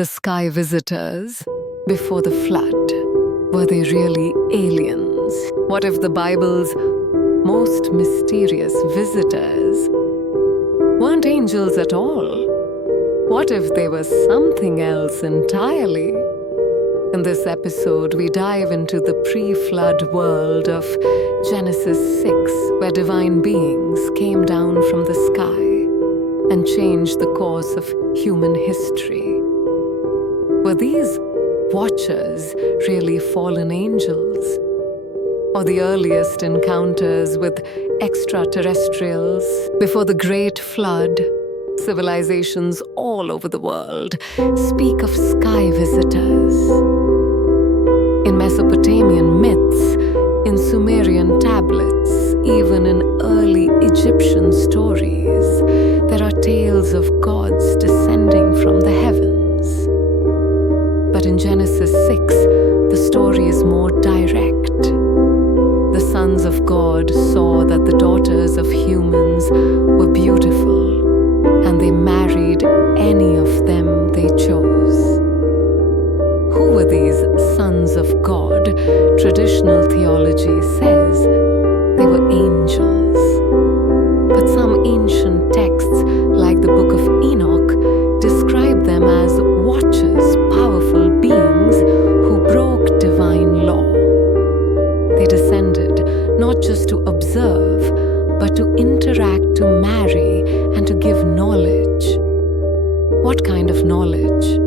The sky visitors before the flood, were they really aliens? What if the Bible's most mysterious visitors weren't angels at all? What if they were something else entirely? In this episode, we dive into the pre-flood world of Genesis 6, where divine beings came down from the sky and changed the course of human history. Were these watchers really fallen angels? Or the earliest encounters with extraterrestrials before the Great Flood? Civilizations all over the world speak of sky visitors. In Mesopotamian myths, in Sumerian tablets, even in early Egyptian stories, there are tales of gods descending from the heavens. But in Genesis 6, the story is more direct. The sons of God saw that the daughters of humans were beautiful, and they married any of them they chose. Who were these sons of God? Traditional theology says they were angels. But some ancient texts, like the Book of Enoch, describe them as watchers, powerful beings who broke divine law. They descended not just to observe, but to interact, to marry, and to give knowledge. What kind of knowledge?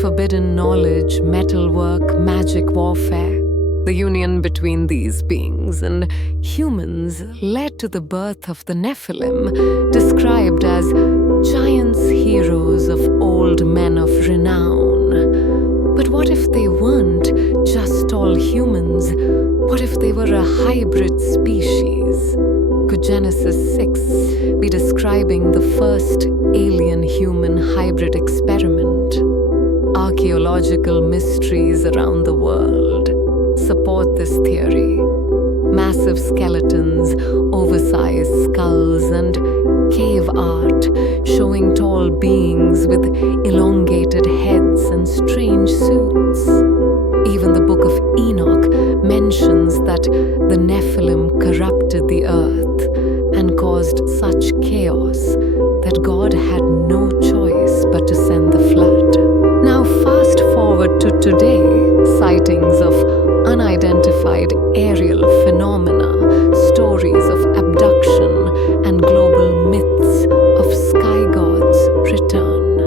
Forbidden knowledge, metalwork, magic warfare. The union between these beings and humans led to the birth of the Nephilim, described as giants, heroes of old men of renown. But what if they weren't just all humans? What if they were a hybrid species? Could Genesis 6 be describing the first alien-human hybrid experiment? Archaeological mysteries around the world support this theory. Massive skeletons, oversized skulls, and cave art showing tall beings with elongated heads and strange suits. Even the Book of Enoch mentions that the Nephilim corrupted the earth and caused such chaos that God had no choice but to send the flood. Now fast forward to today, sightings of unidentified aerial phenomena, stories of abduction, and global myths of sky gods return.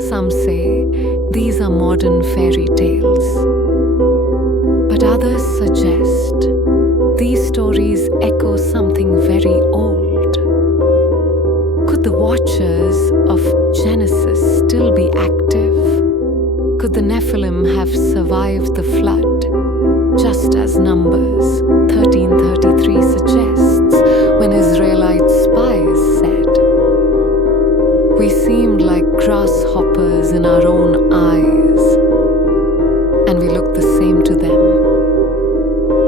Some say these are modern fairy tales, but others suggest these stories echo something very old. Could the watchers of Genesis still be active? Could the Nephilim have survived the flood, just as Numbers 13:33 suggests, when Israelite spies said, "We seemed like grasshoppers in our own eyes, and we looked the same to them."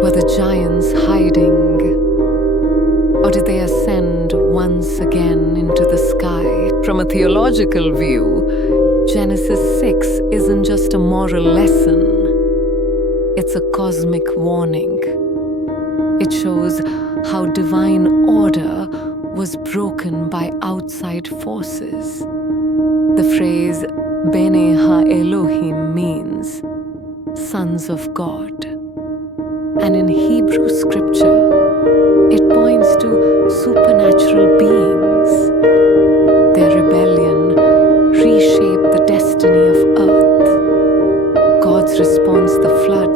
Were the giants hiding? Or did they ascend once again into the sky? From a theological view, Genesis 6 isn't just a moral lesson. It's a cosmic warning. It shows how divine order was broken by outside forces. The phrase Bene Ha-Elohim means sons of God. And in Hebrew scripture, it points to supernatural beings. Their rebellion reshaped the destiny of earth. God's response to the flood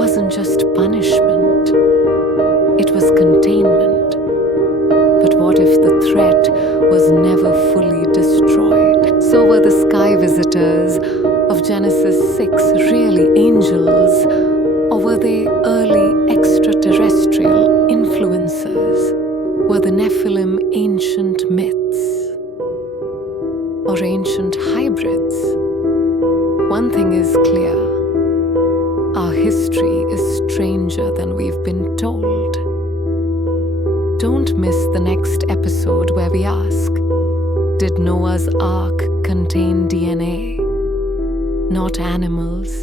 wasn't just punishment, it was containment. But what if the threat was never fully destroyed? So were the sky visitors of Genesis 6 really angels, or were they early extraterrestrial influencers? Were the Nephilim ancient myths? Or ancient hybrids? One thing is clear. Our history is stranger than we've been told. Don't miss the next episode where we ask, did Noah's Ark contain DNA, not animals.